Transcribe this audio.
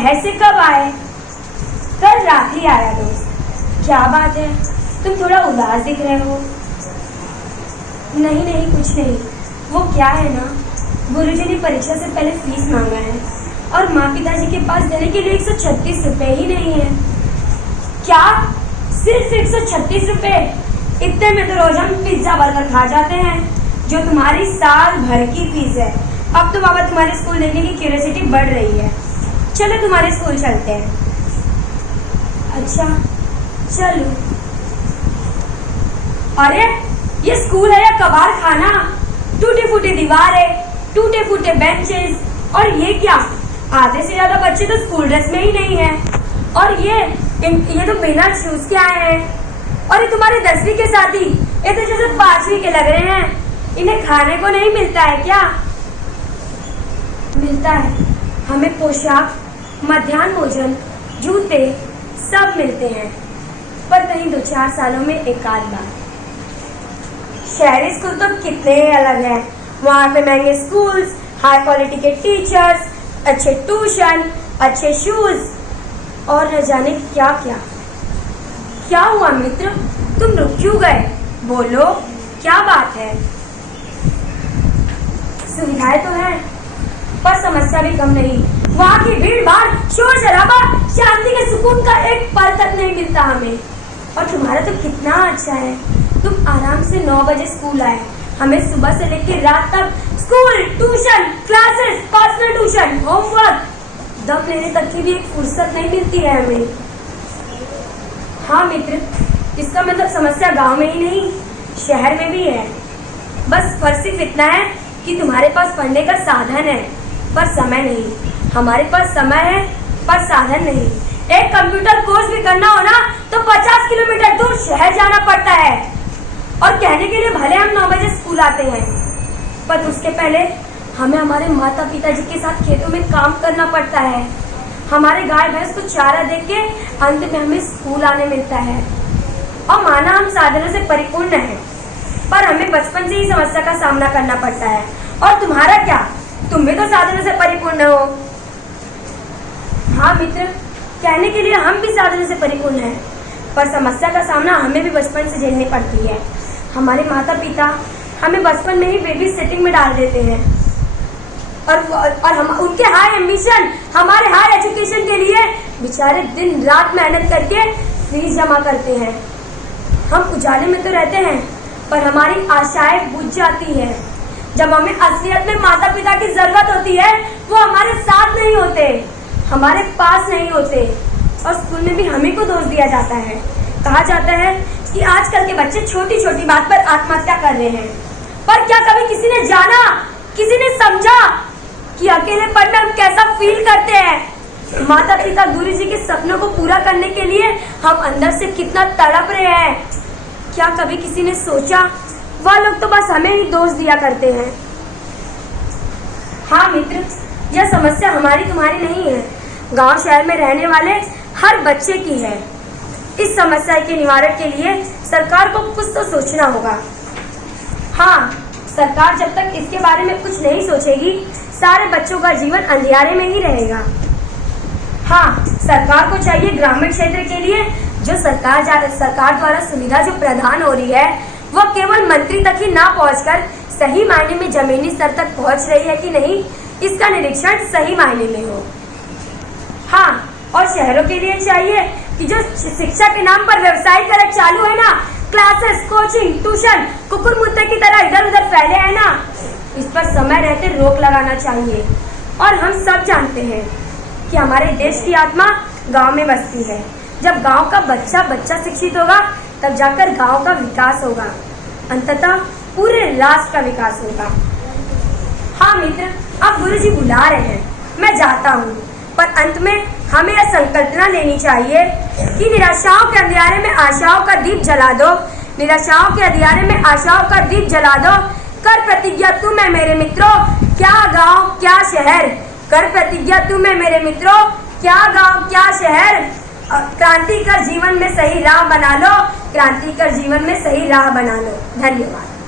शहर से कब आए? कल रात ही आया दोस्त। क्या बात है, तुम थोड़ा उदास दिख रहे हो। नहीं नहीं, कुछ नहीं। वो क्या है ना, गुरुजी ने परीक्षा से पहले फीस मांगा है और माँ पिताजी के पास देने के लिए 136 रुपए ही नहीं है। क्या? सिर्फ 136 रुपए? इतने में तो रोज हम पिज्जा बर्गर खा जाते हैं, जो तुम्हारी साल भर की फीस है। अब तो बाबा तुम्हारे स्कूल देखने की क्यूरियोसिटी बढ़ रही है। चलो तुम्हारे स्कूल चलते हैं। अच्छा चलो। अरे ये स्कूल है या कबाड़ खाना? टूटे फूटे दीवारें, टूटे फूटे बेंचेस, और ये क्या, आधे से ज्यादा बच्चे तो स्कूल ड्रेस में ही नहीं है। और ये तो बिना शूज के आए हैं। और ये तुम्हारे 10वीं के साथी, ये तो जैसे 5वीं के लग रहे हैं। इन्हें खाने को नहीं मिलता है क्या? मिलता है, हमें पोशाक, मध्याह्न भोजन, जूते सब मिलते हैं, पर कहीं 2-4 सालों में एक आध बार। शहरी स्कूल तो कितने अलग हैं। वहाँ पे महंगे स्कूल्स, हाई क्वालिटी के टीचर्स, अच्छे ट्यूशन, अच्छे शूज और न जाने क्या क्या। क्या हुआ मित्र, तुम रुक क्यों गए? बोलो, क्या बात है? सुविधाएं तो है, पर समस्या भी कम नहीं। वहाँ की भीड़ भाड़, शोर शराबा, शांति के सुकून का एक पल तक नहीं मिलता हमें। और तुम्हारा तो कितना अच्छा है, तुम आराम से 9 बजे स्कूल आए। हमें सुबह से लेकर रात तक school, tuition, classes, personal tuition, homework, दम लेने तक की भी एक फुर्सत नहीं मिलती है हमें। हाँ मित्र, इसका मतलब समस्या गांव में ही नहीं, शहर में भी है। बस फर्क सिर्फ इतना है कि तुम्हारे पास पढ़ने का साधन है पर समय नहीं। हमारे पास समय है पर साधन नहीं। एक कंप्यूटर कोर्स भी करना हो ना तो 50 किलोमीटर दूर शहर जाना पड़ता है। और कहने के लिए भले हम 9 बजे स्कूल आते हैं, पर उसके पहले हमें हमारे माता पिताजी के साथ खेतों में काम करना पड़ता है। हमारे गाय भैंस को चारा दे के अंत में हमें स्कूल आने मिलता है। और माना हम साधनों से परिपूर्ण हैं, पर हमें बचपन से ही समस्या का सामना करना पड़ता है। और तुम्हारा क्या, तुम भी तो साधनों से परिपूर्ण हो। हाँ मित्र, कहने के लिए हम भी साधनों से परिपूर्ण हैं, पर समस्या का सामना हमें भी बचपन से झेलनी पड़ती है। हमारे माता पिता हमें बचपन में ही बेबी सिटिंग में डाल देते हैं और हम उनके हाई एम्बिशन, हमारे हाई एजुकेशन के लिए बेचारे दिन रात मेहनत करके फीस जमा करते हैं। हम उजाले में तो रहते हैं, पर हमारी आशाएं बुझ जाती है। जब हमें असलियत में माता पिता की जरूरत होती है, वो हमारे साथ नहीं होते, हमारे पास नहीं होते। और स्कूल में भी हमें को दोष दिया जाता है। कहा जाता है कि आजकल के बच्चे छोटी छोटी बात पर आत्महत्या कर रहे हैं। पर क्या कभी किसी ने जाना, किसी ने समझा कि अकेलेपन में हम कैसा फील करते हैं? माता पिता गुरुजी के सपनों को पूरा करने के लिए हम अंदर से कितना तड़प रहे हैं। क्या कभी किसी ने सोचा? वह लोग तो बस हमें ही दोष दिया करते हैं। हाँ मित्र, यह समस्या हमारी तुम्हारी नहीं है, गांव शहर में रहने वाले हर बच्चे की है। इस समस्या के निवारण के लिए सरकार को कुछ तो सोचना होगा। हाँ, सरकार जब तक इसके बारे में कुछ नहीं सोचेगी, सारे बच्चों का जीवन अंधियारे में ही रहेगा। हाँ, सरकार को चाहिए ग्रामीण क्षेत्र के लिए जो सरकार द्वारा सुविधा जो प्रदान हो रही है, वह केवल मंत्री तक ही ना पहुंचकर सही मायने में जमीनी स्तर तक पहुंच रही है कि नहीं, इसका निरीक्षण सही मायने में हो। हाँ, और शहरों के लिए चाहिए कि जो शिक्षा के नाम पर व्यवसायीकरण चालू है ना, क्लासेस, कोचिंग, ट्यूशन कुकुर मुत्ते की तरह इधर उधर फैले हैं ना, इस पर समय रहते रोक लगाना चाहिए। और हम सब जानते हैं कि हमारे देश की आत्मा गांव में बसती है। जब गांव का बच्चा बच्चा शिक्षित होगा, तब जाकर गांव का विकास होगा, अंततः पूरे राष्ट्र का विकास होगा। हाँ मित्र, अब गुरुजी बुला रहे हैं, मैं जाता हूँ। पर अंत में हमें यह संकल्पना लेनी चाहिए कि निराशाओं के अंधियारे में आशाओं का दीप जला दो। निराशाओं के अंधियारे में आशाओं का दीप जला दो। कर प्रतिज्ञा तुम है मेरे मित्रों, क्या गांव क्या शहर। कर प्रतिज्ञा तुम है मेरे मित्रों, क्या गांव क्या शहर। क्रांति कर जीवन में सही राह बना लो, क्रांति कर जीवन में सही राह बना लो। धन्यवाद।